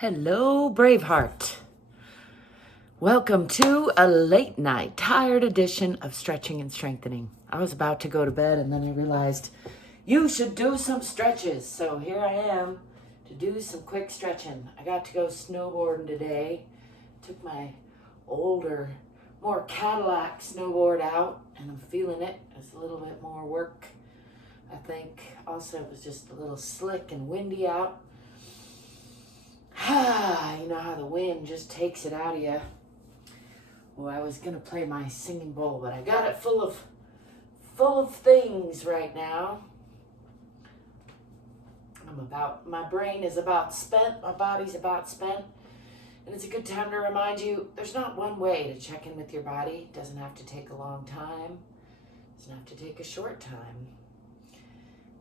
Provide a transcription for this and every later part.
Hello, Braveheart. Welcome to a late night, tired edition of Stretching and Strengthening. I was about to go to bed and then I realized you should do some stretches. So here I am to do some quick stretching. I got to go snowboarding today. Took my older, more Cadillac snowboard out and I'm feeling it. It's a little bit more work, I think. Also, it was just a little slick and windy out. You know how the wind just takes it out of you. Well, I was gonna play my singing bowl, but I got it full of things right now. My brain is about spent, my body's about spent, and it's a good time to remind you there's not one way to check in with your body. It doesn't have to take a long time. It doesn't have to take a short time.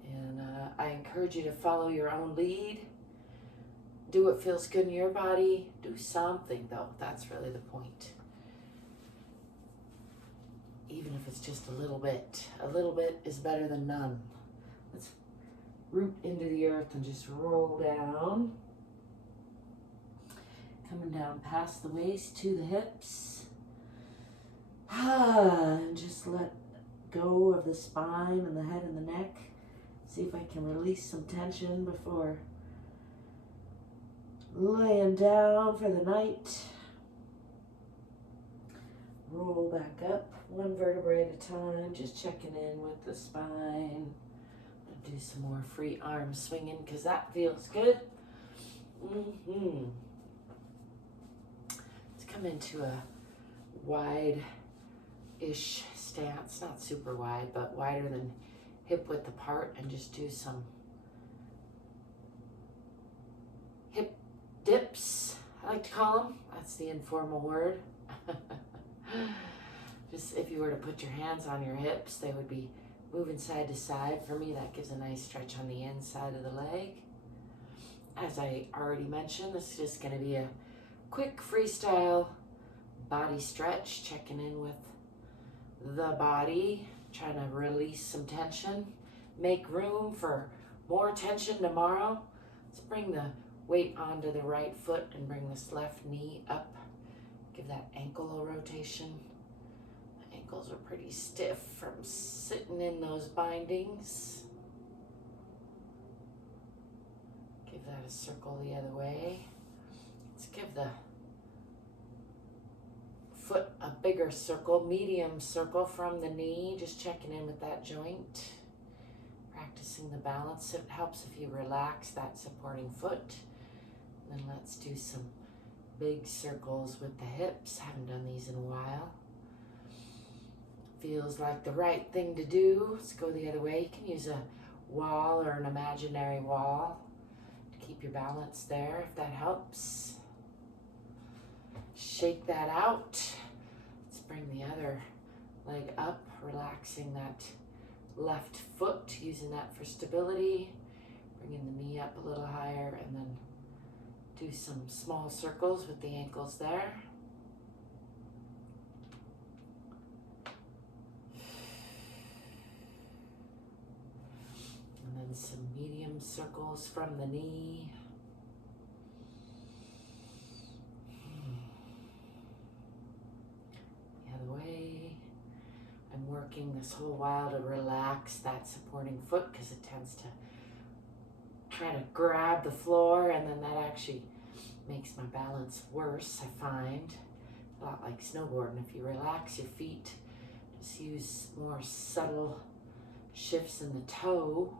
And I encourage you to follow your own lead. Do what feels good in your body. Do something, though. That's really the point. Even if it's just a little bit. A little bit is better than none. Let's root into the earth and just roll down. Coming down past the waist to the hips. And just let go of the spine and the head and the neck. See if I can release some tension before laying down for the night. Roll back up, one vertebrae at a time, just checking in with the spine. Do some more free arm swinging because that feels good. Let's come into a wide-ish stance, not super wide, but wider than hip width apart, and just do some hip dips, I like to call them. That's the informal word. Just if you were to put your hands on your hips, they would be moving side to side. For me, that gives a nice stretch on the inside of the leg. As I already mentioned, this is just going to be a quick freestyle body stretch, checking in with the body, trying to release some tension, make room for more tension tomorrow. Let's bring the weight onto the right foot and bring this left knee up. Give that ankle a rotation. The ankles are pretty stiff from sitting in those bindings. Give that a circle the other way. Let's give the foot a bigger circle, medium circle from the knee, just checking in with that joint. Practicing the balance. It helps if you relax that supporting foot. Then let's do some big circles with the hips. Haven't done these in a while. Feels like the right thing to do. Let's go the other way. You can use a wall or an imaginary wall to keep your balance there if that helps. Shake that out. Let's bring the other leg up, relaxing that left foot, using that for stability. Bringing the knee up a little higher and then do some small circles with the ankles there. And then some medium circles from the knee. The other way. I'm working this whole while to relax that supporting foot because it tends to try to grab the floor, and then that actually makes my balance worse, I find. A lot like snowboarding. If you relax your feet, just use more subtle shifts in the toe,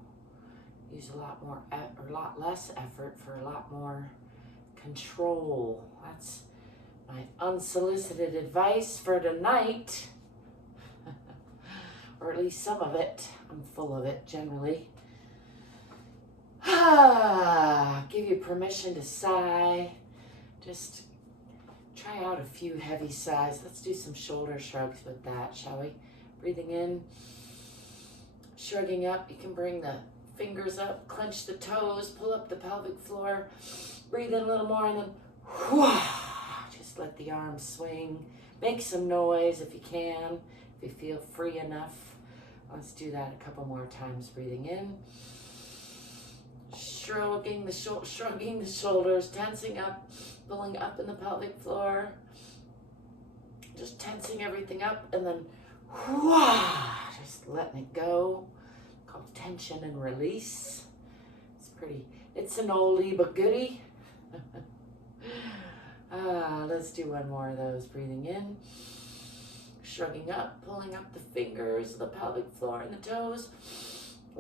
use a lot less effort for a lot more control. That's my unsolicited advice for tonight. Or at least some of it. I'm full of it generally. Give you permission to sigh. Just try out a few heavy sighs. Let's do some shoulder shrugs with that, shall we? Breathing in, shrugging up. You can bring the fingers up, clench the toes, pull up the pelvic floor. Breathe in a little more and then just let the arms swing. Make some noise if you can, if you feel free enough. Let's do that a couple more times. Breathing in. Shrugging the shoulders, tensing up, pulling up in the pelvic floor. Just tensing everything up and then just letting it go. Called tension and release. It's an oldie but goodie. Let's do one more of those. Breathing in, shrugging up, pulling up the fingers, the pelvic floor and the toes.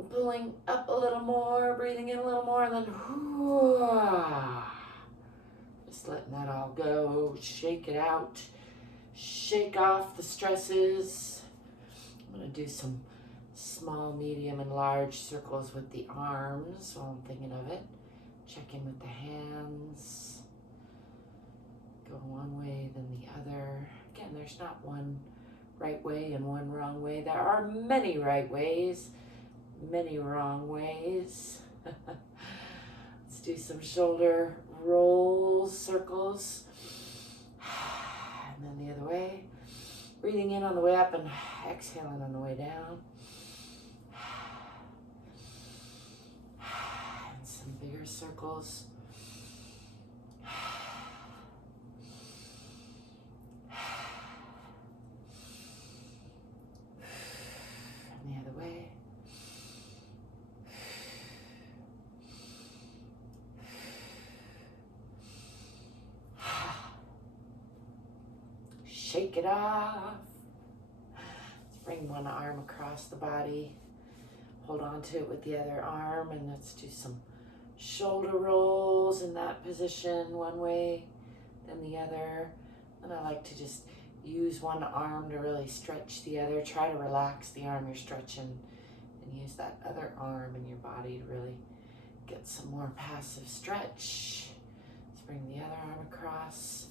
Pulling up a little more, breathing in a little more, and then just letting that all go. Shake it out. Shake off the stresses. I'm going to do some small, medium, and large circles with the arms while I'm thinking of it. Check in with the hands. Go one way, then the other. Again, there's not one right way and one wrong way. There are many right ways, many wrong ways. Let's do some shoulder rolls, circles. And then the other way. Breathing in on the way up and exhaling on the way down. And some bigger circles. And the other way. Shake it off. Let's bring one arm across the body. Hold on to it with the other arm, and let's do some shoulder rolls in that position, one way, then the other. And I like to just use one arm to really stretch the other. Try to relax the arm you're stretching and use that other arm in your body to really get some more passive stretch. Let's bring the other arm across.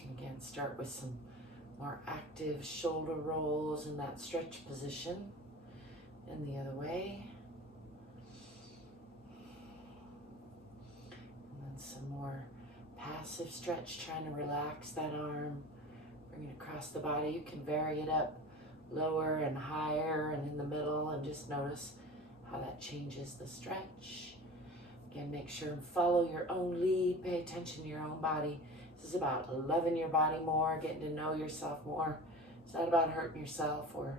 And again, start with some more active shoulder rolls in that stretch position. And the other way. And then some more passive stretch, trying to relax that arm. Bring it across the body. You can vary it up lower and higher and in the middle, and just notice how that changes the stretch. Again, make sure and follow your own lead. Pay attention to your own body. This is about loving your body more, getting to know yourself more. It's not about hurting yourself or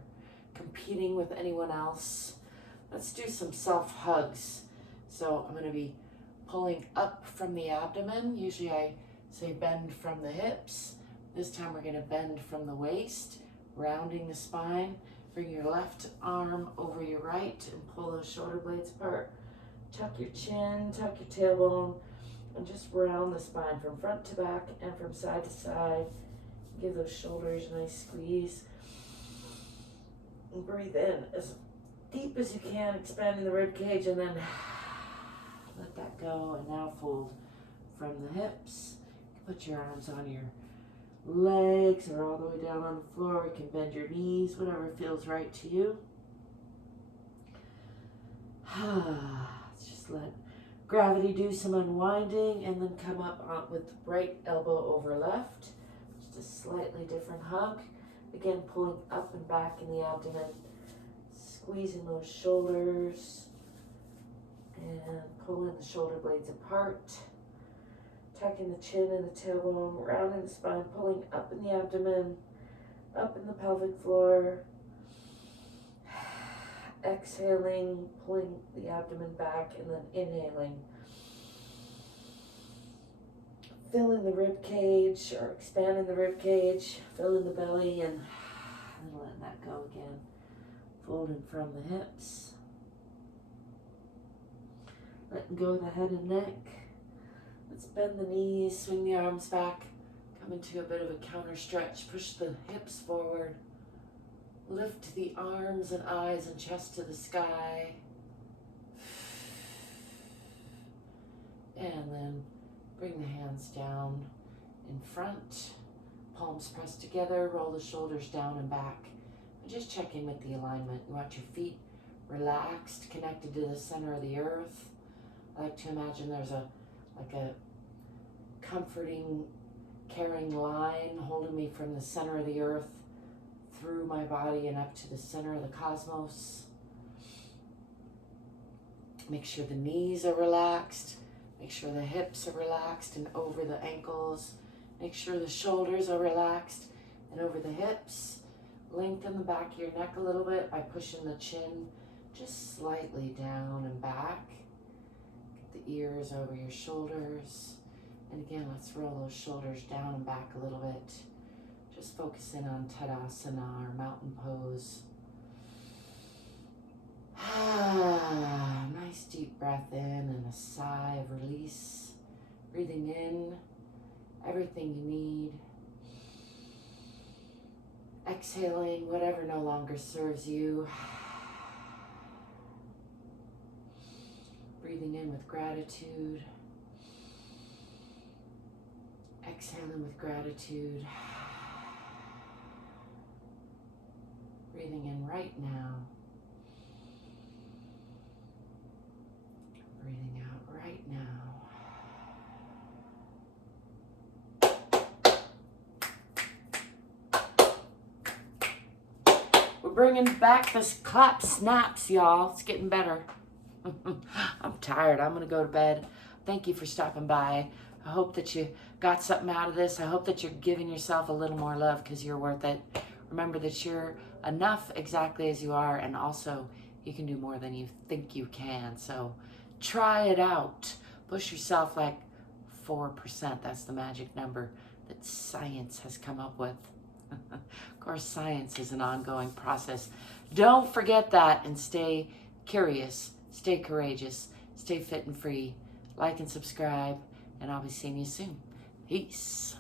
competing with anyone else. Let's do some self-hugs. So I'm going to be pulling up from the abdomen. Usually I say bend from the hips. This time we're going to bend from the waist, rounding the spine. Bring your left arm over your right and pull those shoulder blades apart. Tuck your chin, tuck your tailbone, and just round the spine from front to back and from side to side. Give those shoulders a nice squeeze. And breathe in as deep as you can, expanding the rib cage, and then let that go. And now fold from the hips. Put your arms on your legs or all the way down on the floor. You can bend your knees, whatever feels right to you. Let's just let gravity do some unwinding, and then come up with right elbow over left. Just a slightly different hug. Again, pulling up and back in the abdomen, squeezing those shoulders, and pulling the shoulder blades apart. Tucking the chin and the tailbone, rounding the spine, pulling up in the abdomen, up in the pelvic floor. Exhaling, pulling the abdomen back, and then inhaling. Filling the rib cage, or expanding the rib cage, filling the belly, and letting that go again. Folding from the hips. Letting go of the head and neck. Let's bend the knees, swing the arms back, come into a bit of a counter stretch, push the hips forward. Lift the arms and eyes and chest to the sky. And then bring the hands down in front. Palms pressed together. Roll the shoulders down and back. And just check in with the alignment. You want your feet relaxed, connected to the center of the earth. I like to imagine there's a comforting, caring line holding me from the center of the earth through my body and up to the center of the cosmos. Make sure the knees are relaxed. Make sure the hips are relaxed and over the ankles. Make sure the shoulders are relaxed and over the hips. Lengthen the back of your neck a little bit by pushing the chin just slightly down and back. Get the ears over your shoulders. And again, let's roll those shoulders down and back a little bit. Just focusing on Tadasana or mountain pose. Nice deep breath in and a sigh of release. Breathing in everything you need. Exhaling whatever no longer serves you. Breathing in with gratitude. Exhaling with gratitude. Breathing in right now. Breathing out right now. We're bringing back this clap snaps, y'all. It's getting better. I'm tired. I'm going to go to bed. Thank you for stopping by. I hope that you got something out of this. I hope that you're giving yourself a little more love because you're worth it. Remember that you're enough exactly as you are, and also you can do more than you think you can. So try it out. Push yourself like 4%. That's the magic number that science has come up with. Of course, science is an ongoing process. Don't forget that, and stay curious, stay courageous, stay fit and free. Like and subscribe, and I'll be seeing you soon. Peace.